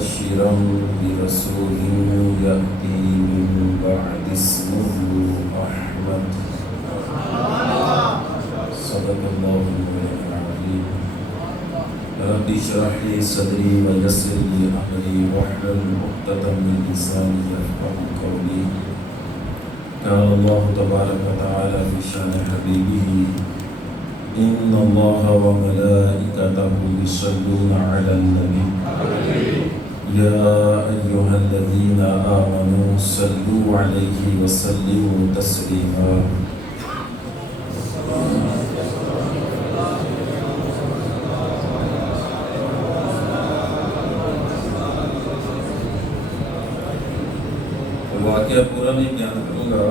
ومبشرا برسول يأتي من بعد اسمه أحمد صدق الله العظيم رب اشرح لي صدري ويسر لي أمري واحلل عقدة من لساني يفقهوا قولي قال الله تبارك وتعالى في شأن حبيبه إن الله وملائكته يصلون على النبي يا أيها الذين آمنوا صلوا عليه وسلموا تسليما واقعہ پورا نہیں بیان کروں گا،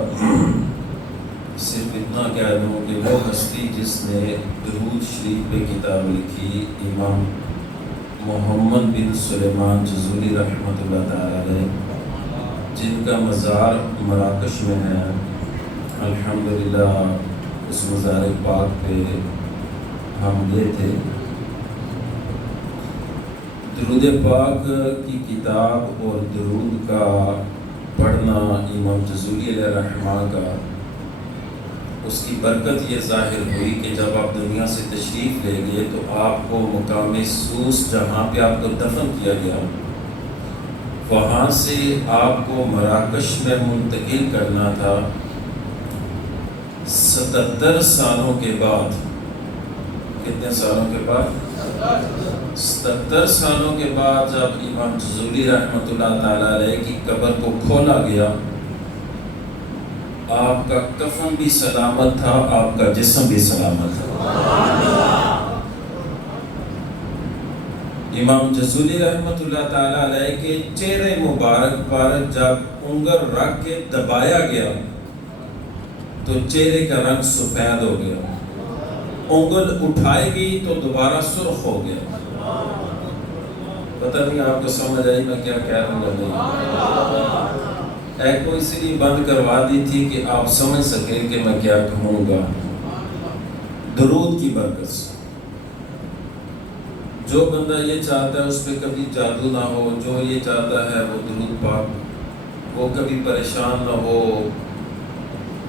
صرف اتنا کہہ دوں کہ وہ ہستی جس نے درود شریف پہ کتاب لکھی امام محمد بن سلیمان جزولی رحمۃ اللہ تعالی علیہ، جن کا مزار مراکش میں ہے، الحمدللہ اس مزار پاک پہ ہم گئے تھے۔ درود پاک کی کتاب اور درود کا پڑھنا امام جزولی علیہ رحمہ کا، اس کی برکت یہ ظاہر ہوئی کہ جب آپ دنیا سے تشریف لے گئے تو آپ کو مقام سوس جہاں پہ آپ کو دفن کیا گیا، وہاں سے آپ کو مراکش میں منتقل کرنا تھا۔ 77 سالوں کے بعد، کتنے سالوں کے بعد؟ 77 سالوں کے بعد جب امام جزولی رحمۃ اللہ تعالی علیہ کی قبر کو کھولا گیا، آپ کا کفن بھی سلامت تھا، آپ کا جسم بھی سلامت تھا۔ امام جزولی رحمۃ اللہ تعالی علیہ کے چہرے مبارک پر جب انگل رکھ کے دبایا گیا تو چہرے کا رنگ سفید ہو گیا، انگل اٹھائے گی تو دوبارہ سرخ ہو گیا۔ پتہ نہیں آپ کو سمجھ آئی میں کیا کہہ رہا ہوں؟ نہیں، ایک کو اسی لیے بند کروا دی تھی کہ آپ سمجھ سکیں کہ میں کیا کہوں گا۔ درود کی برکت سے جو بندہ یہ چاہتا ہے اس پہ کبھی جادو نہ ہو، جو یہ چاہتا ہے وہ درود پاک، وہ کبھی پریشان نہ ہو،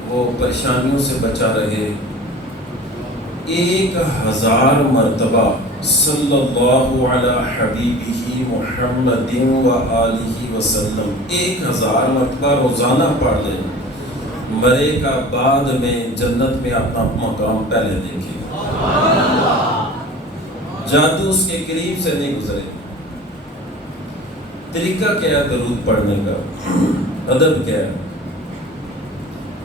وہ پریشانیوں سے بچا رہے۔ 1000 مرتبہ صلی اللہ علی حبیبہ محمد و آلہ وسلم 1000 مرتبہ روزانہ پڑھ لیں، مرے کا بعد میں جنت میں اپنا مقام پہلے دیکھیں۔ جادو اس کے قریب سے نہیں گزرے۔ طریقہ کیا ہے درود پڑھنے کا؟ ادب کیا ہے؟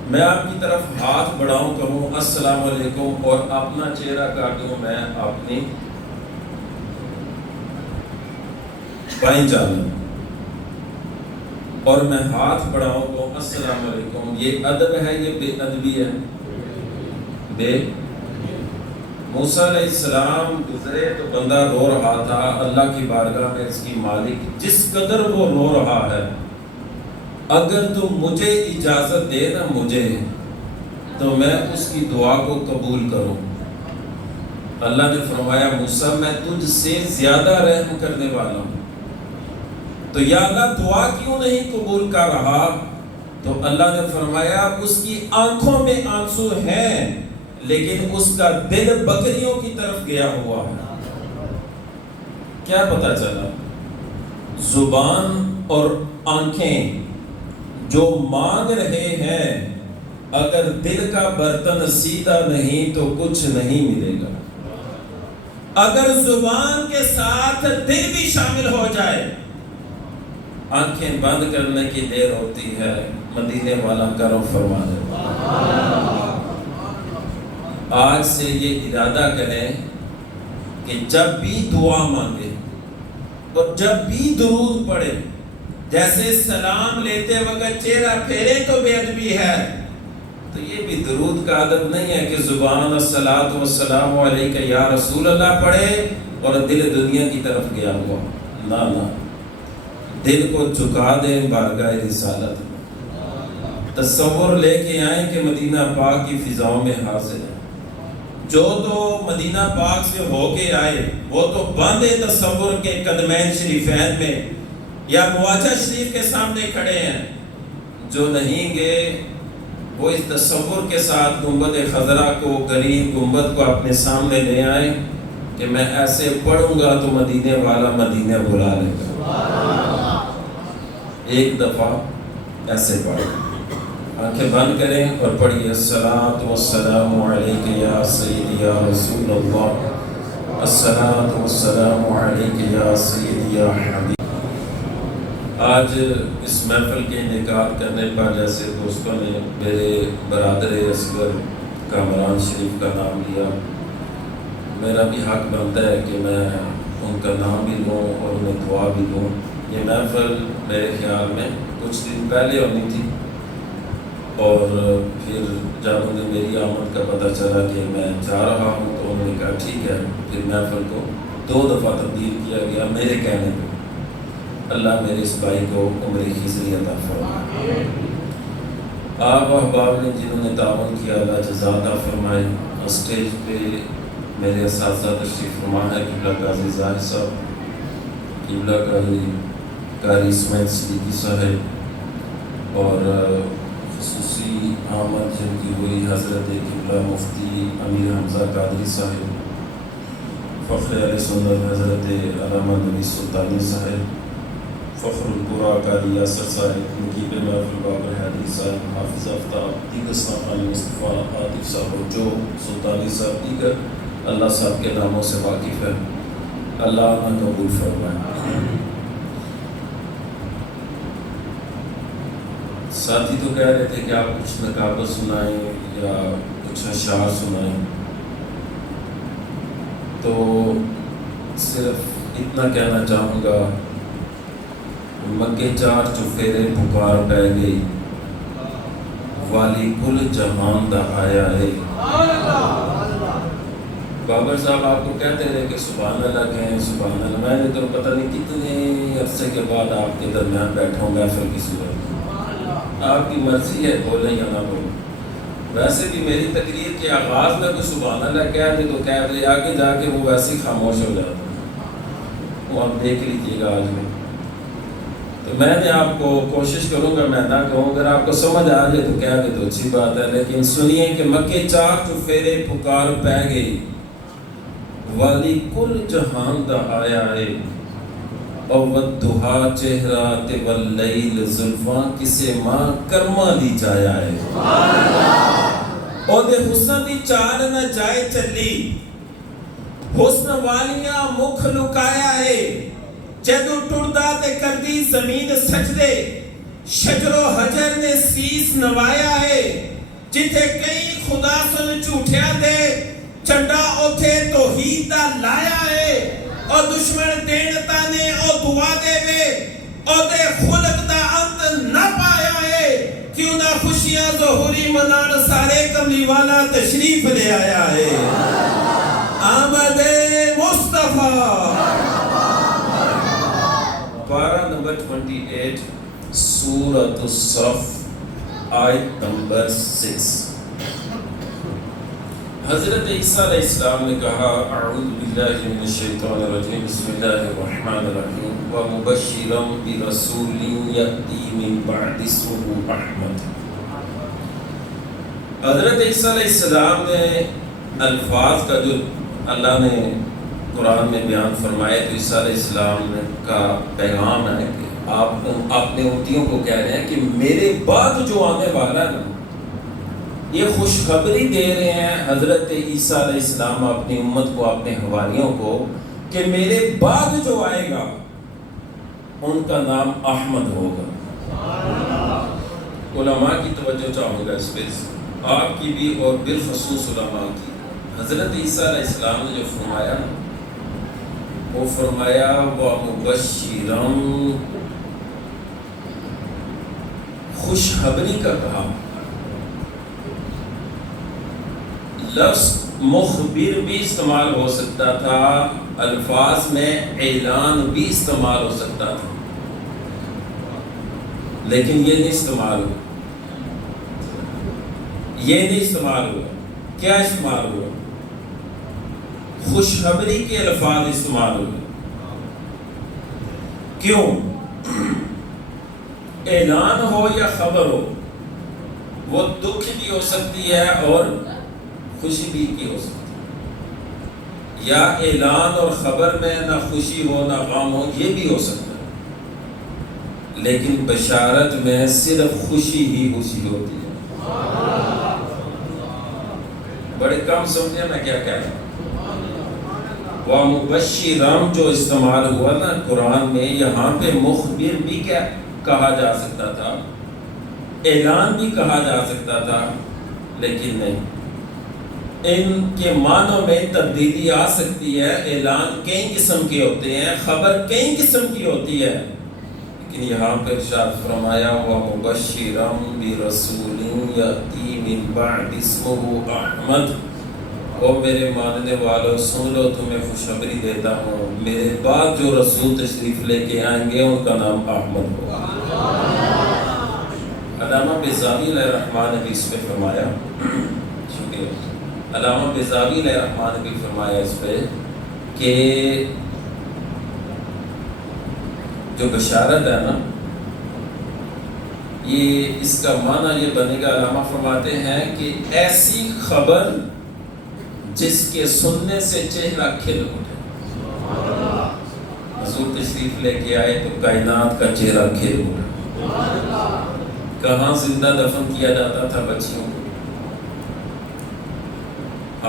میں آپ کی طرف ہاتھ بڑھاؤں، کہوں السلام علیکم اور اپنا چہرہ کاٹوں میں اپنی بائیں جانب، اور میں ہاتھ بڑھاؤں کہوں السلام علیکم، یہ ادب ہے، یہ بے ادبی ہے؟ بے موسیٰ علیہ السلام گزرے تو بندہ رو رہا تھا اللہ کی بارگاہ میں، اس کی مالک جس قدر وہ رو رہا ہے، اگر تم مجھے اجازت دے نا مجھے، تو میں اس کی دعا کو قبول کروں۔ اللہ نے فرمایا موسیٰ میں تجھ سے زیادہ رحم کرنے والا ہوں، تو یا اللہ دعا کیوں نہیں قبول کر رہا؟ تو اللہ نے فرمایا اس کی آنکھوں میں آنسو ہیں لیکن اس کا دل بکریوں کی طرف گیا ہوا ہے۔ کیا پتہ چلا؟ زبان اور آنکھیں جو مانگ رہے ہیں، اگر دل کا برتن سیدھا نہیں تو کچھ نہیں ملے گا۔ اگر زبان کے ساتھ دل بھی شامل ہو جائے، آنکھیں بند کرنے کی دیر ہوتی ہے، مدینے والا کرم فرما دے۔ آج سے یہ ارادہ کریں کہ جب بھی دعا مانگے اور جب بھی درود پڑھے، جیسے سلام لیتے وقت چہرہ پھیرے تو بے ادبی ہے، تو یہ بھی درود کا ادب نہیں ہے کہ زبان الصلاۃ والسلام علیک یا رسول اللہ پڑھے اور دل دنیا کی طرف گیا ہوا۔ نہ دل کو جھکا دیں بارگاہ رسالت میں، تصور لے کے آئیں کہ مدینہ پاک کی فضاؤں میں حاضر ہے۔ جو تو مدینہ پاک سے ہو کے آئے وہ تو باندھے تصور کے قدمین شریفین میں، یا مواجہ شریف کے سامنے کھڑے ہیں، جو نہیں گئے وہ اس تصور کے ساتھ گنبد خضرا کو، قریب گنبد کو اپنے سامنے لے آئیں کہ میں ایسے پڑھوں گا تو مدینے والا مدینے بلا لے گا۔ ایک دفعہ ایسے پڑھیں، آنکھیں بند کریں اور پڑھیے الصلاۃ والسلام علیک یا سیدی یا رسول اللہ، الصلاۃ والسلام علیک یا سیدی یا حبیب۔ آج اس محفل کے انعقاد کرنے پر جیسے دوستوں نے میرے برادر اصغر کامران شریف کا نام لیا، میرا بھی حق بنتا ہے کہ میں ان کا نام بھی لوں اور انہیں دعا بھی دوں۔ یہ محفل میرے خیال میں کچھ دن پہلے ہونی تھی، اور پھر جب انہیں میری آمد کا پتہ چلا کہ میں جا رہا ہوں تو انہوں نے کہا ٹھیک ہے، پھر محفل کو 2 دفعہ تبدیل کیا گیا میرے کہنے پہ۔ اللہ میرے اس بھائی کو عمر خضری عطا فرمائے۔ آپ احباب نے جنہوں نے تعاون کیا، اللہ جزا عطا فرمائے۔ اسٹیج پہ میرے اساتذہ تشریف فرما ہے، قبلہ قاضی ظاہر صاحب، قبلہ قاری اسماعیل صدیقی صاحب، اور خصوصی آمد جن کی ہوئی حضرت قبلہ مفتی امیر حمزہ قادری صاحب، فخر اہل سنت حضرت علامہ نبی سلطانی صاحب، فخر القرآ قاری یاسر صاحب، نقیب محفل بابر حدیث صاحب، حافظ آفتاب، دیگر صاحبان مصطفیٰ عاطف صاحب، جو سلطانی صاحب، دیگر اللہ صاحب کے ناموں سے واقف ہے، اللہ انہیں قبول فرمائے۔ ساتھی تو کہہ رہے تھے کہ آپ کچھ نقابت سنائیں یا کچھ اشعار سنائیں، تو صرف اتنا کہنا چاہوں گا، مکے 4 چفیرے پکار پہ گئی، والی کل جہان دا آیا ہے۔ بابر صاحب آپ کو کہتے رہے کہ سبحان اللہ کہیں سبحان اللہ، میں نے تو پتہ نہیں کتنے عرصے کے بعد آپ کے درمیان بیٹھا ہوں محفل کی صورت، آپ کی مرضی ہے بولیں یا نہ بولیں۔ ویسے بھی میری تقریر کے آغاز میں کوئی سبحان اللہ کہہ دے تو کہہ دے، آگے جا کے وہ ویسے ہی خاموش ہو جاتا ہے، وہ آپ دیکھ لیجیے گا آج میں۔ تو میں نے آپ کو کوشش کروں گا میں نہ کہوں، اگر آپ کو سمجھ آ جائے تو کہہ دے تو اچھی بات ہے، لیکن سنیے کہ مکے 4 چفیرے پکار پہ گئی، والی کل جہان دا آیا ہے، اور ودھا چہرہ تے واللیل زلفاں کسے ماں کرما دی جایا ہے، او دے حسن دی چال نہ جائے چلی، حسن والیاں مکھ لکایا ہے، جدو ٹردا تے کردی زمین سجدے، شجر و حجر نے سیس نوایا ہے، جتھے کئی خدا سن جھوٹیا دے، چنڈا اوتھے توحید دا لایا ہے، او دشمن دینتا نے او دعا دے وے، او دے خلق دا انت نہ پایا ہے، کیوں نہ خوشیاں ظہوری منان سارے کملی والا تشریف لے آیا ہے۔ آمد مصطفیٰ۔ پارہ نمبر 28 سورۃ الصف آیت نمبر 6۔ حضرت عیسیٰ علیہ السلام نے کہا اعوذ باللہ من الشیطان الرجیم بسم اللہ الرحمن الرحیم ومبشرا برسول یأتی من بعد اسمہ احمد۔ حضرت عیسیٰ علیہ السلام نے الفاظ کا جو اللہ نے قرآن میں بیان فرمائے تو عیسیٰ علیہ السلام کا پیغام ہے کہ آپ اپنے امتیوں کو کہہ رہے ہیں کہ میرے بعد جو آنے والا ہے نا، یہ خوشخبری دے رہے ہیں حضرت عیسیٰ علیہ السلام اپنی امت کو، اپنے حواریوں کو، کہ میرے بعد جو آئے گا ان کا نام احمد ہوگا۔ علماء کی توجہ چاہوں گا اس پہ، آپ کی بھی اور بالخصوص علماء کی۔ حضرت عیسیٰ علیہ السلام نے جو فرمایا، وہ فرمایا وَمُبَشِّرًا، خوشخبری کا کہا۔ لفظ مخبر بھی استعمال ہو سکتا تھا، الفاظ میں اعلان بھی استعمال ہو سکتا تھا، لیکن یہ نہیں استعمال ہوا، یہ نہیں استعمال ہوا۔ کیا استعمال ہوا؟ خوشخبری کے الفاظ استعمال ہوئے۔ کیوں؟ اعلان ہو یا خبر ہو، وہ دکھ بھی ہو سکتی ہے اور خوشی بھی کی ہو سکتی ہے، یا اعلان اور خبر میں نہ خوشی ہو نہ غم ہو، یہ بھی ہو سکتا ہے، لیکن بشارت میں صرف خوشی ہی خوشی ہوتی ہے۔ بڑے کم سمجھے میں کیا کہہ رہا ہوں۔ وَمُبَشِّرًا جو استعمال ہوا نا قرآن میں، یہاں پہ مخبر بھی کیا کہا جا سکتا تھا، اعلان بھی کہا جا سکتا تھا، لیکن نہیں، ان کے معنوں میں تبدیلی آ سکتی ہے۔ اعلان کئی قسم کے ہوتے ہیں، خبر کئی قسم کی ہوتی ہے، لیکن یہاں پر ارشاد فرمایا وَمُبَشِّرًا بِرَسُولٍ يَأْتِي مِن بَعْدِ اسْمُهُ أَحْمَدُ۔ او میرے ماننے والوں سن لو، تمہیں خوشخبری دیتا ہوں، میرے بعد جو رسول تشریف لے کے آئیں گے ان کا نام احمد ہوگا۔ علامہ بیضاوی علیہ الرحمٰن نے بھی اس پہ فرمایا، شکریہ، علامہ بیضاوی علیہ الرحمٰن نے بھی فرمایا اس پہ کہ جو بشارت ہے نا، یہ اس کا معنی یہ بنے گا، علامہ فرماتے ہیں کہ ایسی خبر جس کے سننے سے چہرہ کھل اٹھے۔ حضور تشریف لے کے آئے تو کائنات کا چہرہ کھل اٹھا۔ کہاں زندہ دفن کیا جاتا تھا بچیوں کو،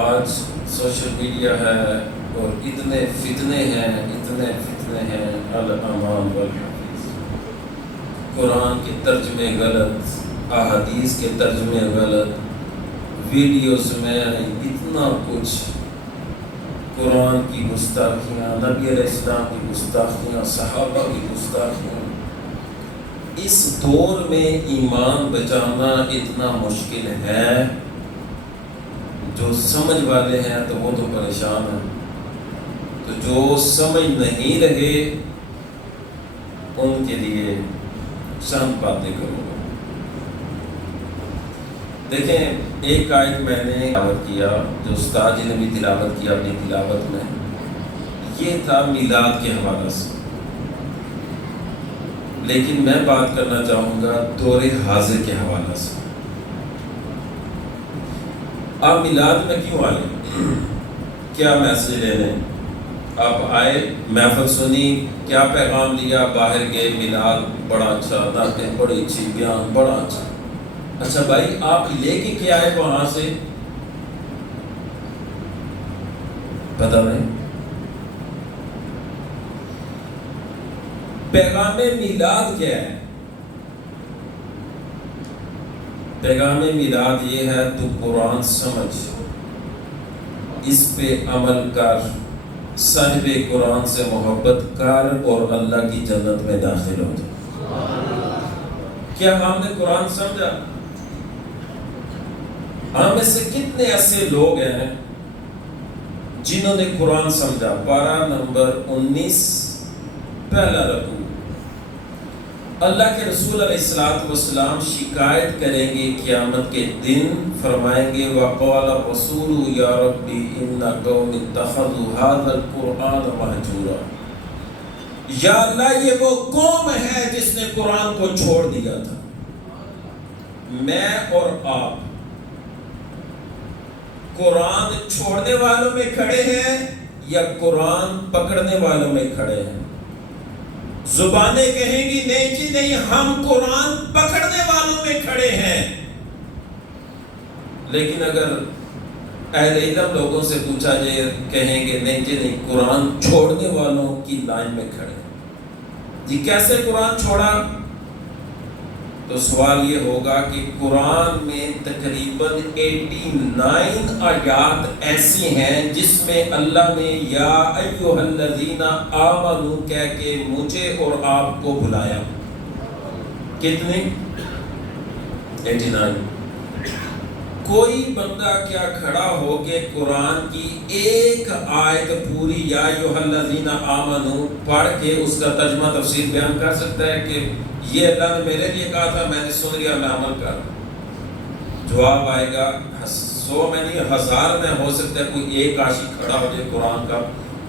آج سوشل میڈیا ہے اور اتنے فتنے ہیں، اتنے فتنے ہیں، الامان والحفیظ، قرآن کے ترجمے غلط، احادیث کے ترجمے غلط، ویڈیوز میں اتنا کچھ، قرآن کی گستاخیاں، نبی علیہ السلام کی گستاخیاں، صحابہ کی گستاخیاں۔ اس دور میں ایمان بچانا اتنا مشکل ہے، جو سمجھ والے ہیں تو وہ تو پریشان ہیں، تو جو سمجھ نہیں رہے ان کے لیے چند باتیں کروں گا۔ دیکھیں، ایک آیت میں نے تلاوت کیا، جو استاد جی نے بھی تلاوت کیا اپنی تلاوت میں، یہ تھا میلاد کے حوالے سے، لیکن میں بات کرنا چاہوں گا دور حاضر کے حوالے سے۔ آپ میلاد میں کیوں آئے؟ کیا میسج لے لیں؟ آپ آئے، محفل سنی، کیا پیغام لیا، باہر گئے، میلاد بڑا اچھا، نعتیں بڑی اچھی، بیان بڑا اچھا۔ اچھا بھائی، آپ لے کے کیا آئے وہاں سے؟ پتہ نہیں۔ پیغام میلاد کیا ہے؟ پیغام میلاد یہ ہے تو قرآن سمجھ، اس پہ عمل کر، صاحب قرآن سے محبت کر اور اللہ کی جنت میں داخل ہو جائے۔ کیا ہم نے قرآن سمجھا؟ ہم میں سے کتنے ایسے لوگ ہیں جنہوں نے قرآن سمجھا؟ پارہ نمبر 19 پہلا رکوع۔ اللہ کے رسول علیہ السلام شکایت کریں گے قیامت کے دن، فرمائیں گے وَقَالَ الرَّسُولُ يَا رَبِّ إِنَّ قَوْمِ اتَّخَذُوا هَذَا الْقُرْآنَ مَهْجُورًا۔ یا اللہ، یہ وہ قوم ہے جس نے قرآن کو چھوڑ دیا تھا۔ میں اور آپ قرآن چھوڑنے والوں میں کھڑے ہیں یا قرآن پکڑنے والوں میں کھڑے ہیں؟ زبانیں کہیں گی نہیں جی نہیں، ہم قرآن پکڑنے والوں میں کھڑے ہیں، لیکن اگر اہل علم لوگوں سے پوچھا جائے کہیں گے نہیں جی نہیں، قرآن چھوڑنے والوں کی لائن میں کھڑے ہیں۔ جی کیسے قرآن چھوڑا؟ تو سوال یہ ہوگا کہ قرآن میں تقریباً 89 آیات ایسی ہیں جس میں اللہ نے یا ایھا الذین آمنوا کہہ کے مجھے اور آپ کو بلایا۔ کتنی؟ 89۔ کوئی بندہ کیا کھڑا ہو کے قرآن کی ایک آیت پوری یا ایھا الذین آمنوا پڑھ کے اس کا ترجمہ تفسیر بیان کر سکتا ہے کہ یہ اللہ نے میرے لیے کہا تھا، میں نے سن لیا، میں عمل کر؟ جواب آئے گا 100 میں نہیں، 1000 میں ہو سکتا ہے کوئی ایک عاشق کھڑا ہو جائے قرآن کا،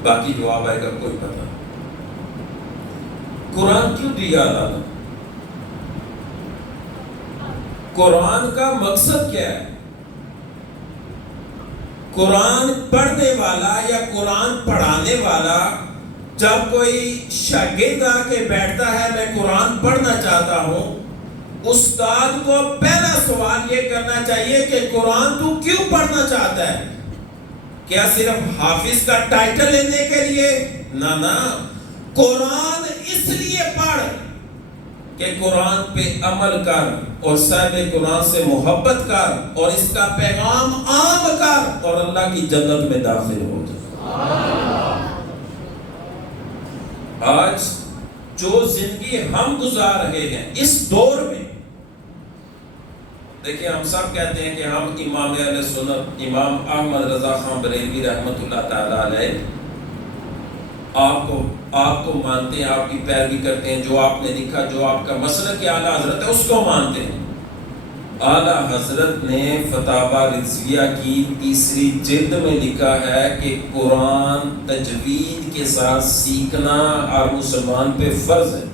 باقی جواب آئے گا کوئی پتہ نہیں۔ قرآن کیوں دیا اللہ نے؟ قرآن کا مقصد کیا ہے؟ قرآن پڑھنے والا یا قرآن پڑھانے والا جب کوئی شاگرد آ کے بیٹھتا ہے میں قرآن پڑھنا چاہتا ہوں، استاد کو پہلا سوال یہ کرنا چاہیے کہ قرآن تو کیوں پڑھنا چاہتا ہے؟ کیا صرف حافظ کا ٹائٹل لینے کے لیے؟ نہ، قرآن اس لیے پڑھ کہ قرآن پہ عمل کر اور صاحب قرآن سے محبت کر اور اس کا پیغام عام کر اور اللہ کی جنت میں داخل ہو جائے۔ آج جو زندگی ہم گزار رہے ہیں اس دور میں، دیکھیں ہم سب کہتے ہیں کہ ہم امام اہل سنت امام احمد رضا خان بریلوی رحمۃ اللہ تعالیٰ علیہ آپ کو مانتے ہیں، آپ کی پیروی کرتے ہیں، جو آپ نے لکھا، جو آپ کا مسلک کہ اعلیٰ حضرت ہے اس کو مانتے ہیں۔ اعلیٰ حضرت نے فتاوی رضویہ کی 3 جلد میں لکھا ہے کہ قرآن تجوید کے ساتھ سیکھنا ہر مسلمان پہ فرض ہے،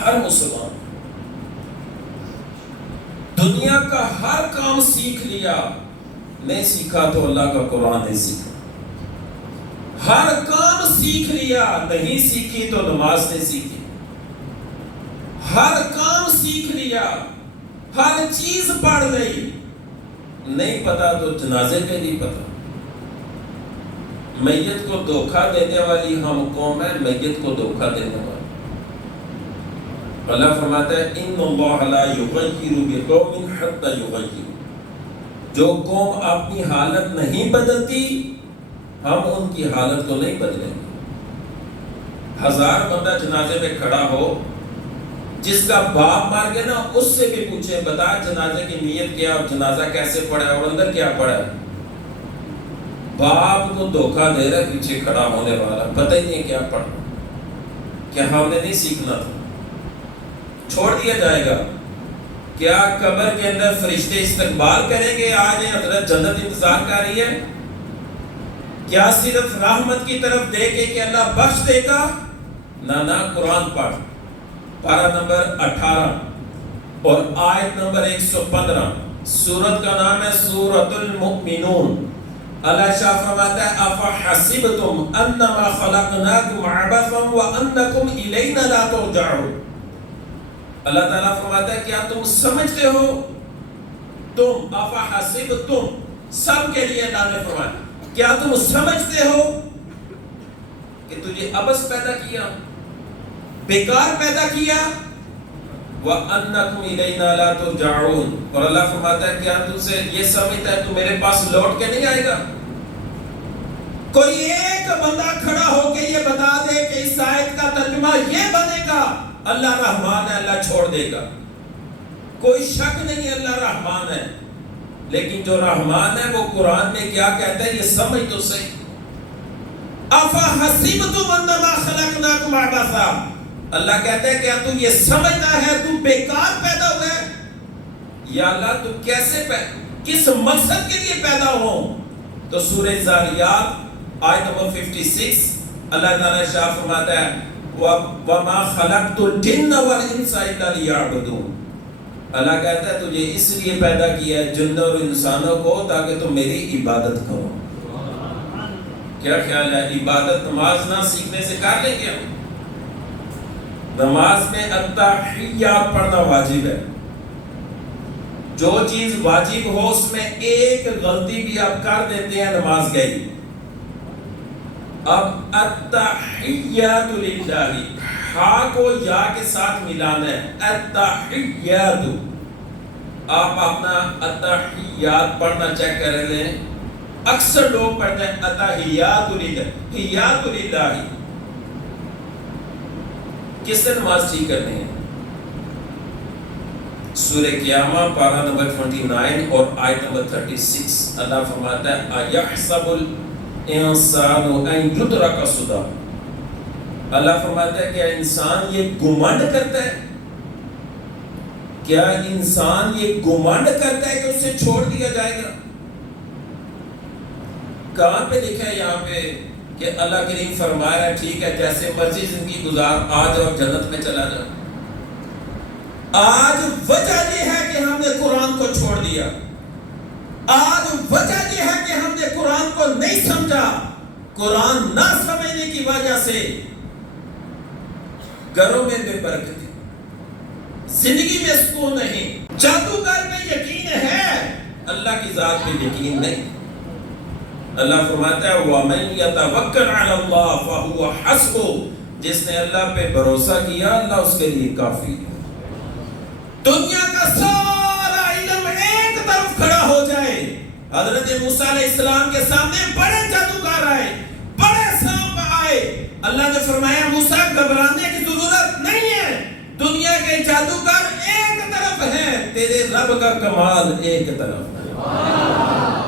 ہر مسلمان۔ دنیا کا ہر کام سیکھ لیا، نہیں سیکھا تو اللہ کا قرآن نہیں سیکھا۔ ہر کام سیکھ لیا، نہیں سیکھی تو نماز نہیں سیکھی۔ ہر کام سیکھ لیا، ہر چیز پڑھ گئی، نہیں پتا تو جنازے پہ نہیں پتا۔ میت کو دھوکہ دینے والی ہم قوم ہے، میت کو دھوکہ دینے والی۔ اللہ فرماتا ہے ان اللہ لا یغیر بقوم حتی یغیر، جو قوم اپنی حالت نہیں بدلتی ہم ان کی حالت کو نہیں بدلیں گے۔ 1000 بندہ جنازے میں کھڑا ہو، جس کا باپ مار گیا نا اس سے بھی پوچھیں بتا جنازے کی نیت کیا اور جنازہ کیسے پڑھا اور اندر کیا پڑھا ہے۔ باپ کو دھوکہ دے رہا ہے پیچھے کھڑا ہونے والا، پتہ ہی نہیں کیا پڑھا، کیا ہم نے نہیں سیکھنا تھا، چھوڑ دیا جائے گا۔ کیا قبر کے اندر فرشتے استقبال کریں گے آج حضرت جنت انتظار کر رہی ہے؟ کیا صرف رحمت کی طرف دیکھے کہ اللہ بخش دے گا؟ نہ، قرآن پڑھ، پارہ نمبر 18 اور آیت نمبر 115، سورت کا نام ہے سورۃ المؤمنون۔ اللہ شاہ فرماتا ہے افحسبتم انما خلقناکم عبثا وانکم الینا لا ترجعون۔ اللہ تعالیٰ فرماتا ہے کیا تم سمجھتے ہو، تم افحسبتم سب کے لیے اللہ نے فرمایا کیا تم سمجھتے ہو کہ تجھے عبث پیدا کیا، بیکار پیدا کیا، وَأَنَّكُمْ إِلَيْنَا لَا تُرْجَعُونَ، اور اللہ فرماتا ہے کیا تم سے یہ سمجھتا ہے تو میرے پاس لوٹ کے نہیں آئے گا؟ کوئی ایک بندہ کھڑا ہو کے یہ بتا دے کہ اس آیت کا ترجمہ یہ بنے گا اللہ رحمان ہے، اللہ چھوڑ دے گا۔ کوئی شک نہیں اللہ رحمان ہے، لیکن جو رحمان ہے وہ قرآن میں کیا کہتا ہے یہ سمجھ تو صحیح۔ افحسبتم انما خلقناکم عبثا، اللہ کہتا ہے کیا تو یہ سمجھتا ہے تو بیکار پیدا ہوا ہے؟ یا اللہ تو کیسے کس مقصد کے لیے پیدا ہو؟ تو سورہ زاریات آیت نمبر 56 اللہ تعالیٰ شاہ فرماتا ہے وَمَا خَلَقْتُ الْجِنَّ وَالْإِنسَ إِلَّا لِيَعْبُدُونَ، اللہ کہتا ہے تجھے اس لیے پیدا کیا ہے جنوں اور انسانوں کو تاکہ تم میری عبادت کرو۔ کیا خیال ہے عبادت نماز نہ سیکھنے سے کر لیں گے ہم؟ نماز میں التحیات پڑھنا واجب ہے، جو چیز واجب ہو اس میں ایک غلطی بھی آپ کر دیتے ہیں نماز گئی۔ اب التحیات للہ، ہاں کو یا کے ساتھ ملانا ہے، التحیات، آپ اپنا التحیات پڑھنا چیک کر لیں، اکثر لوگ پڑھتے ہیں التحیات للہ، حیات للہ، کس سے نماز ٹھیک کرنی ہے؟ سورہ قیامہ پارہ نمبر 29 اور آیت نمبر 36 اللہ فرماتا ہے اَيَحْسَبُ الْإِنسَانُ أَن يُتْرَكَ سُدًى، اللہ فرماتا ہے کیا انسان یہ گمنڈ کرتا ہے، کیا انسان یہ گمنڈ کرتا ہے کہ اسے چھوڑ دیا جائے گا؟ کہاں پہ لکھا ہے یہاں پہ کہ اللہ کریم فرمایا ٹھیک ہے جیسے مرضی زندگی گزار، آج اور جنت میں چلا جا۔ آج وجہ یہ ہے کہ ہم نے قرآن کو چھوڑ دیا، آج وجہ یہ ہے کہ ہم نے قرآن کو نہیں سمجھا۔ قرآن نہ سمجھنے کی وجہ سے گھروں میں بے برکتی، زندگی میں سکون نہیں، جادوگر میں یقین ہے، اللہ کی ذات پہ یقین نہیں۔ اللہ فرماتا ہے وَمَن يَتَوَكَّلْ عَلَى اللَّهِ فَهُوَ حَسْبُهُ، جس نے اللہ پہ بھروسہ کیا اللہ اس کے لیے کافی ہے۔ دنیا کا سارا علم ایک طرف کھڑا ہو جائے، حضرت موسیٰ علیہ السلام کے سامنے بڑے جادوگر آئے، بڑے سانپ آئے، اللہ نے فرمایا موسیٰ گھبرانے کی ضرورت نہیں ہے، دنیا کے جادوگر ایک طرف ہیں، تیرے رب کا کمال ایک طرف ہے۔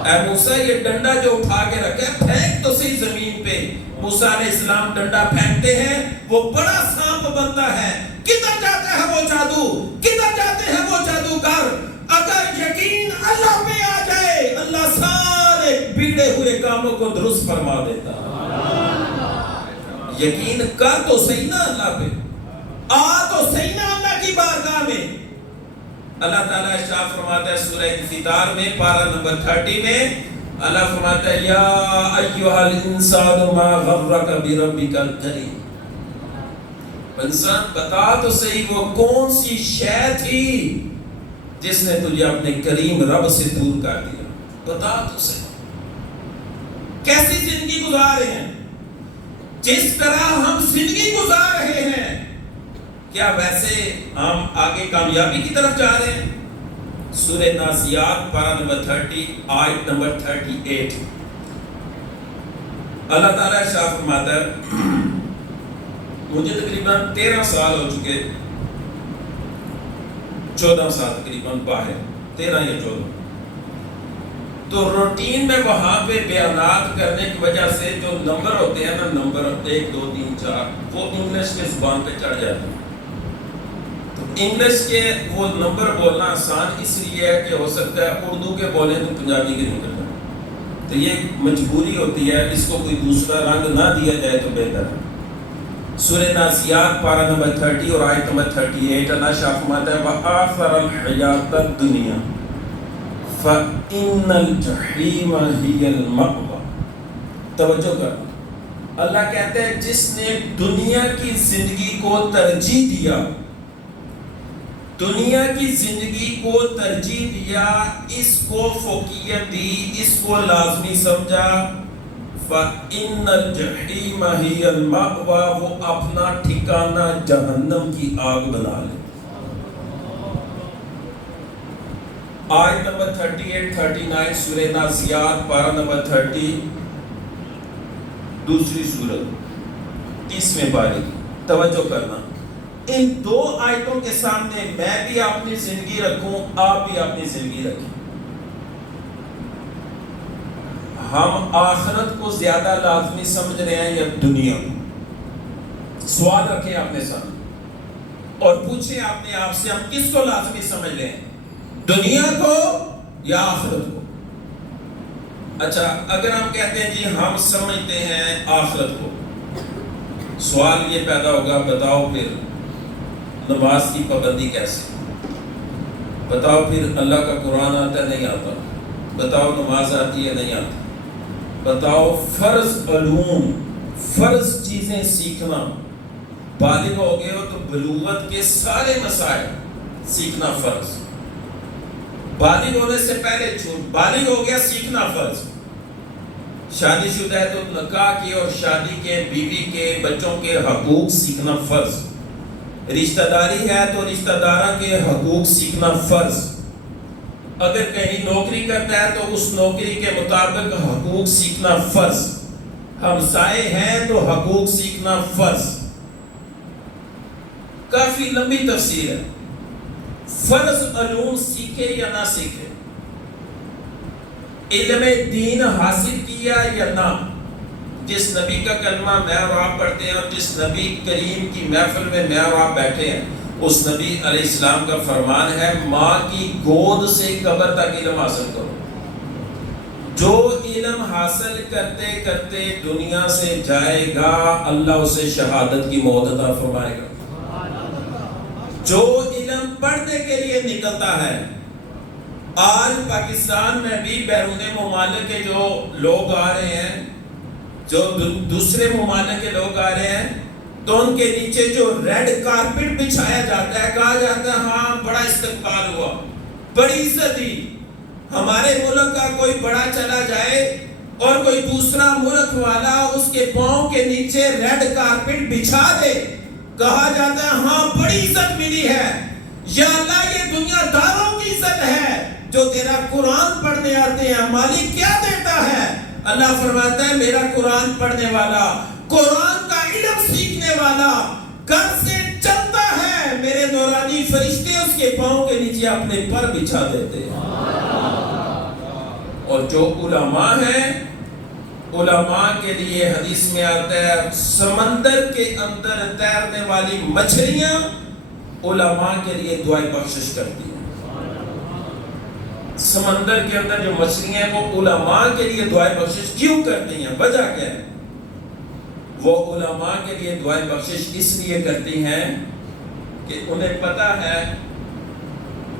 اے موسیٰ یہ ڈنڈا جو اٹھا کے رکھے پھینک تو صحیح زمین پہ۔ موسیٰ علیہ السلام ڈنڈا پھینکتے ہیں، وہ بڑا سانپ بنتا ہے۔ کدھر جاتے ہیں وہ جادو، کدھر جاتے ہیں وہ جادوگر؟ اگر یقین اللہ پہ آ جائے اللہ سارے بگڑے ہوئے کاموں کو درست فرما دیتا۔ یقین کر تو صحیح نا اللہ پہ، آ تو صحیح نا اللہ کی بارگاہ میں۔ اللہ تعالیٰ ارشاد فرماتا ہے سورہ انفطار میں پارہ نمبر 30 میں، اللہ فرماتا ہے یا ایھا الانسان ما غرک بربک الکریم، انسان بتا تو صحیح وہ کون سی شے تھی جس نے تجھے اپنے کریم رب سے دور کر دیا، بتا تو صحیح کیسی زندگی گزار رہے ہیں؟ جس طرح ہم زندگی گزار رہے ہیں کیا ویسے ہم آگے کامیابی کی طرف جا رہے ہیں؟ سورہ نازیات پارہ نمبر 30 آیت نمبر 38 اللہ تعالیٰ ارشاد فرماتا ہے مجھے تقریباً 13 سال ہو چکے، 14 سال تقریباً باہر، 13 یا 14، تو روٹین میں وہاں پہ بیانات کرنے کی وجہ سے جو نمبر ہوتے ہیں نا، نمبر 1 2 3 4 وہ انگلش کے زبان پہ چڑھ جاتے ہیں۔ تو انگلش کے وہ نمبر بولنا آسان اس لیے ہے کہ ہو سکتا ہے اردو کے بولیں تو پنجابی کے نکل جائیں، تو یہ مجبوری ہوتی ہے، اس کو کوئی دوسرا رنگ نہ دیا جائے تو بہتر ہے۔ سورہ نازیات پارہ نمبر 30 اور آیت نمبر 38 اللہ شاہ فرماتا ہے وَآثَرَ الْحَيَاةَ الدُّنْيَا فَإِنَّ الْجَحِيمَ هِيَ الْمَأْوَىٰ۔ توجہ کر، اللہ کہتے ہیں جس نے دنیا کی زندگی کو ترجیح دیا، دنیا کی زندگی کو ترجیح دیا، اس کو فوقیت دی، اس کو لازمی سمجھا، فَإِنَّ الْجَحِيمَ هِيَ الْمَأْوَىٰ، وہ اپنا ٹھکانہ جہنم کی آگ بنا لے۔ آیت نمبر 38 39 سورہ نازیات پارہ نمبر 30 دوسری سورت 30ویں پارے کی توجہ کرنا۔ ان دو آیتوں کے سامنے میں بھی اپنی زندگی رکھوں، آپ بھی اپنی زندگی رکھیں۔ ہم آخرت کو زیادہ لازمی سمجھ رہے ہیں یا دنیا کو؟ سوال رکھیں اپنے سامنے اور پوچھیں اپنے آپ سے ہم کس کو لازمی سمجھ رہے ہیں، دنیا کو یا آخرت کو؟ اچھا اگر ہم کہتے ہیں جی ہم سمجھتے ہیں آخرت کو، سوال یہ پیدا ہوگا بتاؤ پھر نماز کی پابندی کیسے؟ بتاؤ پھر اللہ کا قرآن آتا ہے نہیں آتا؟ بتاؤ نماز آتی ہے نہیں آتی؟ بتاؤ فرض علوم، فرض چیزیں سیکھنا، بالغ ہو گئے ہو تو بلوغت کے سارے مسائل سیکھنا فرض، بالغ ہونے سے پہلے چھوٹ، بالغ ہو گیا سیکھنا فرض، شادی شدہ ہے تو نکاح کے اور شادی کے، بیوی کے، بچوں کے حقوق سیکھنا فرض، رشتہ داری ہے تو رشتہ داروں کے حقوق سیکھنا فرض، اگر کہیں نوکری کرتا ہے تو اس نوکری کے مطابق حقوق سیکھنا فرض، ہمسائے ہیں تو حقوق سیکھنا فرض۔ کافی لمبی تفسیر ہے، فرض علوم سیکھے یا نہ سیکھے، علم دین حاصل کیا یا نہ، جس نبی کا کلمہ میں اور آپ پڑھتے ہیں اور جس نبی کریم کی محفل میں میں اور آپ بیٹھے ہیں، اس نبی علیہ السلام کا فرمان ہے ماں کی گود سے قبر تک علم حاصل کرو۔ جو علم حاصل کرتے کرتے دنیا سے جائے گا اللہ اسے شہادت کی موت عطا فرمائے گا۔ جو علم پڑھنے کے لیے نکلتا ہے، آج پاکستان میں بھی بیرون ممالک کے جو لوگ آ رہے ہیں، جو دوسرے ممالک کے لوگ آ رہے ہیں، تو ان کے نیچے جو ریڈ کارپٹ بچھایا جاتا ہے، کہا جاتا ہے ہاں بڑا استقبال ہوا، بڑی عزت دی۔ ہمارے ملک کا کوئی بڑا چلا جائے اور کوئی دوسرا ملک والا اس کے پاؤں کے نیچے ریڈ کارپٹ بچھا دے، کہا جاتا ہے ہاں بڑی عزت ملی ہے۔ یا اللہ یہ دنیا داروں کی عزت ہے جو تیرا قرآن پڑھنے آتے ہیں، مالک کیا دیتا ہے؟ اللہ فرماتا ہے میرا قرآن پڑھنے والا، قرآن کا علم سیکھنے والا گھر سے چلتا ہے، میرے نورانی فرشتے اس کے پاؤں کے نیچے اپنے پر بچھا دیتے ہیں۔ اور جو علماء ہیں، علماء کے لیے حدیث میں آتا ہے سمندر کے اندر تیرنے والی مچھلیاں علماء کے لیے دعائیں بخشش کرتی ہیں۔ سمندر کے اندر جو مچھلیاں ہیں وہ علماء کے لیے دعائیں بخشش کیوں کرتی ہیں؟ وجہ کیا ہے؟ وہ علماء کے لیے دعائیں بخشش اس لیے کرتی ہیں کہ انہیں پتا ہے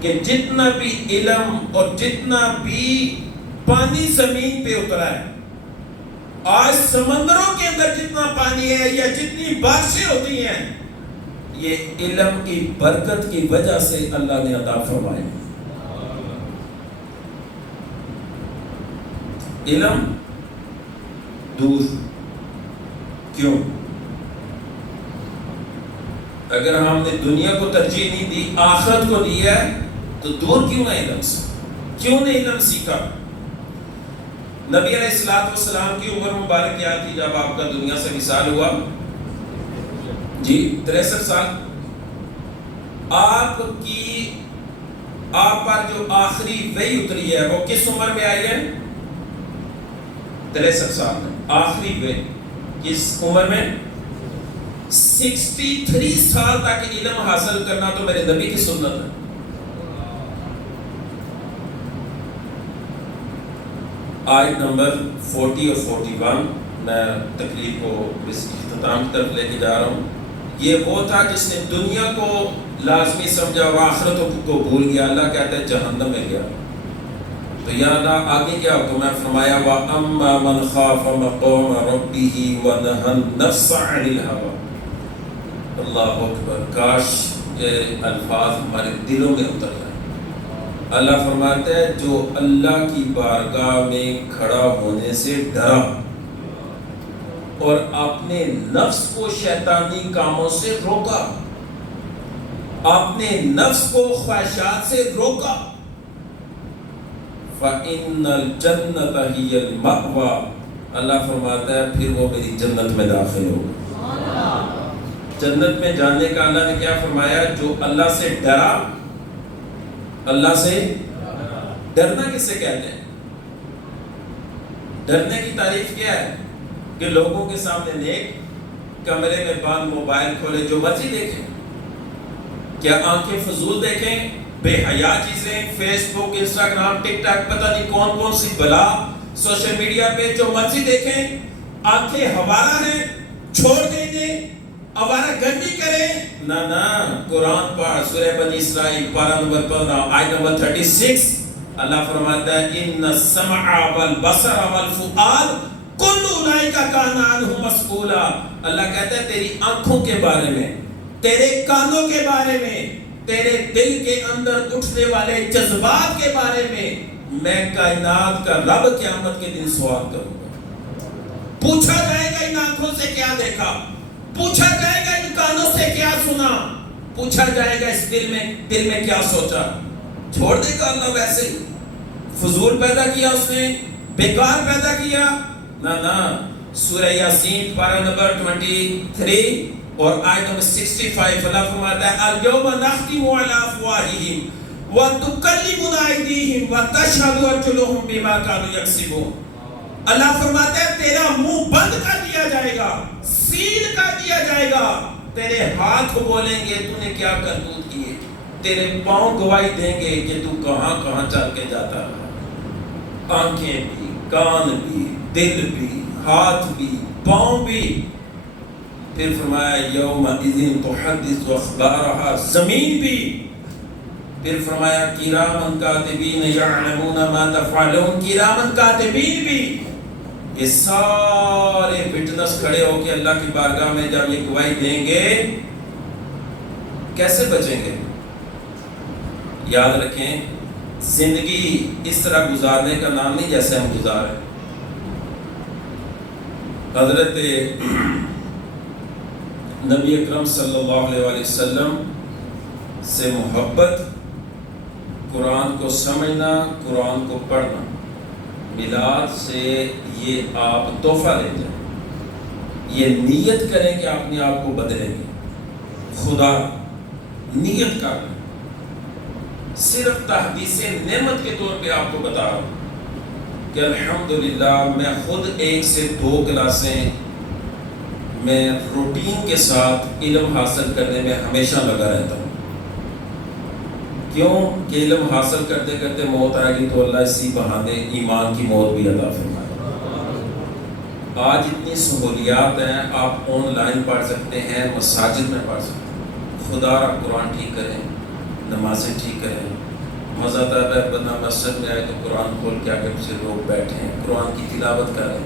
کہ جتنا بھی علم اور جتنا بھی پانی زمین پہ اترا ہے، آج سمندروں کے اندر جتنا پانی ہے یا جتنی بارشیں ہوتی ہیں، یہ علم کی برکت کی وجہ سے اللہ نے عطا فرمائے۔ علم دور کیوں؟ اگر ہم نے دنیا کو ترجیح نہیں دی، آخرت کو دی ہے، تو دور کیوں ہے علم سے؟ کیوں نے علم سیکھا؟ نبی علیہ السلام کی عمر مبارک کیا تھی جب آپ کا دنیا سے وصال ہوا؟ جی 63 سال۔ آپ پر جو آخری وحی اتری ہے وہ کس عمر میں آئی ہے؟ 63 سال میں آخری وحی کس عمر میں؟ 63 سال تک علم حاصل کرنا تو میرے نبی کی سنت ہے۔ آیت نمبر 40 اور 41 میں تقریر کو اس اختتام کی طرف لے کے جا رہا ہوں۔ یہ وہ تھا جس نے دنیا کو لازمی سمجھا اور آخرت کو بھول گیا، اللہ کہتا ہے جہنم میں گیا۔ تو یا اللہ آگے کیا حکم ہے؟ فرمایا وَأَمَّا مَنْ خَافَ مَقَامَ رَبِّهِ وَنَهَى النَّفْسَ عَنِ الْهَوَىٰ۔ اللہ اکبر، کاش یہ الفاظ ہمارے دلوں میں اتر جائیں۔ اللہ فرماتا ہے جو اللہ کی بارگاہ میں کھڑا ہونے سے ڈرا اور اپنے نفس کو شیطانی کاموں سے روکا، اپنے نفس کو خواہشات سے روکا، فَإِنَّ الْجَنَّةَ هِيَ الْمَأْوَىٰ، اللہ فرماتا ہے پھر وہ میری جنت میں داخل ہوگا۔ جنت میں جانے کا اللہ نے کیا فرمایا؟ جو اللہ سے ڈرا۔ اللہ سے ڈرنا کسے کہتے ہیں؟ ڈرنے کی تعریف کیا ہے؟ کہ لوگوں کے سامنے نیک کمرے میں بند موبائل کھولے جو مرضی دیکھیں، کیا آنکھیں فضول دیکھیں، بے حیا چیزیں، فیس بک، انسٹاگرام، ٹک ٹاک، پتہ نہیں کون کون سی بلا سوشل میڈیا پہ جو مرضی دیکھیں، آنکھیں ہوارہ ہیں، چھوڑ دیں گے، آوارہ گردی کریں؟ نہ، قرآن پڑھ، سورہ بنی اسرائیل پارہ نمبر 15 آیت نمبر 36، اللہ فرماتا ہے ان السمع والبصر والفؤاد کل اولئک کان عنہ مسئولا۔ اللہ کہتا ہے تیری آنکھوں کے بارے میں، تیرے کانوں کے بارے میں، تیرے دل کے اندر اٹھنے والے جذبات کے بارے میں کائنات کا رب قیامت کے دن سوال کروں گا۔ پوچھا جائے گا ان آنکھوں سے کیا دیکھا، پوچھا جائے گا ان کانوں سے کیا سنا، پوچھا جائے گا اس دل میں کیا سوچا۔ چھوڑ دے گا اللہ ویسے ہی؟ فضول پیدا کیا اس نے، بیکار پیدا کیا؟ نہ۔ سورہ یاسین پارہ نمبر 23 اور آیت نمبر 65 اللہ فرماتا ہے اليوم نختم علی افواہہم وتکلمنا ایدیہم وتشہد ارجلہم بما کانوا یکسبون۔ اللہ فرماتا ہے تیرا منہ بند کر دیا جائے گا، سیل کر دیا جائے گا، تیرے ہاتھ بولیں گے تو نے کیا کرتوت کیے، تیرے پاؤں گواہی دیں گے کہ تو کہاں کہاں چل کے جاتا رہا۔ آنکھیں بھی، کان بھی، دل بھی، ہاتھ بھی، پاؤں بھی. پھر فرمایا یومئذ تحدث اخبارها، زمین بھی. پھر فرمایا کراما کاتبین یعلمون ما تفعلون، کراما کاتبین بھی. یہ سارے وٹنس کھڑے ہو کے اللہ کی بارگاہ میں جب یہ گواہی دیں گے کیسے بچیں گے؟ یاد رکھیں زندگی اس طرح گزارنے کا نام نہیں جیسے ہم گزارے. حضرت نبی اکرم صلی اللہ علیہ وسلم سے محبت، قرآن کو سمجھنا، قرآن کو پڑھنا، میلاد سے یہ آپ تحفہ لے جائیں. یہ نیت کریں کہ اپنے آپ کو بدلیں گے. خدا نیت کر لیں. صرف تحدیث نعمت کے طور پہ آپ کو بتا رہا ہوں کہ الحمدللہ میں خود 1 سے 2 کلاسیں میں روٹین کے ساتھ علم حاصل کرنے میں ہمیشہ لگا رہتا ہوں. کیوں کہ علم حاصل کرتے کرتے موت آئے گی تو اللہ اسی بہانے ایمان کی موت بھی عطا فرمائے. آج اتنی سہولیات ہیں، آپ آن لائن پڑھ سکتے ہیں، مساجد میں پڑھ سکتے ہیں. خدا آپ قرآن ٹھیک کریں، نمازیں ٹھیک کریں. مزہ آتا ہے بندہ مسجد میں آئے تو قرآن کھول کے آگے پیچھے لوگ بیٹھے ہیں، قرآن کی تلاوت کریں.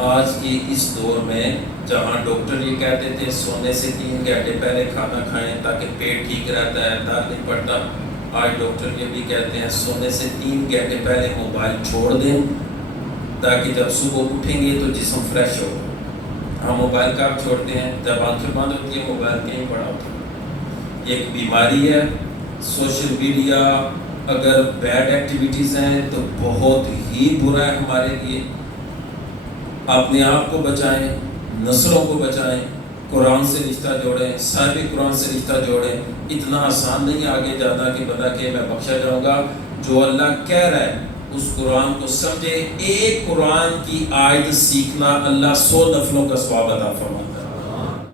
آج کے اس دور میں جہاں ڈاکٹر یہ کہتے تھے سونے سے 3 گھنٹے پہلے کھانا کھائیں تاکہ پیٹ ٹھیک رہتا ہے، درد نہیں پڑتا، آج ڈاکٹر یہ بھی کہتے ہیں سونے سے 3 گھنٹے پہلے موبائل چھوڑ دیں تاکہ جب صبح اٹھیں گے تو جسم فریش ہو. ہم موبائل کب چھوڑتے ہیں؟ جب آنکھیں بند ہوتی ہیں موبائل کہیں پڑا ہوتا ہے. یہ ایک بیماری ہے. سوشل میڈیا اگر بیڈ ایکٹیویٹیز ہیں تو بہت ہی برا ہے ہمارے لیے. اپنے آپ کو بچائیں، نسلوں کو بچائیں، قرآن سے رشتہ جوڑیں، صاحب قرآن سے رشتہ جوڑیں. اتنا آسان نہیں آگے جانا کہ بندہ کہ میں بخشا جاؤں گا. جو اللہ کہہ رہا ہے اس قرآن کو سمجھے. ایک قرآن کی آیت سیکھنا اللہ 100 نفلوں کا ثواب عطا فرماتا ہے.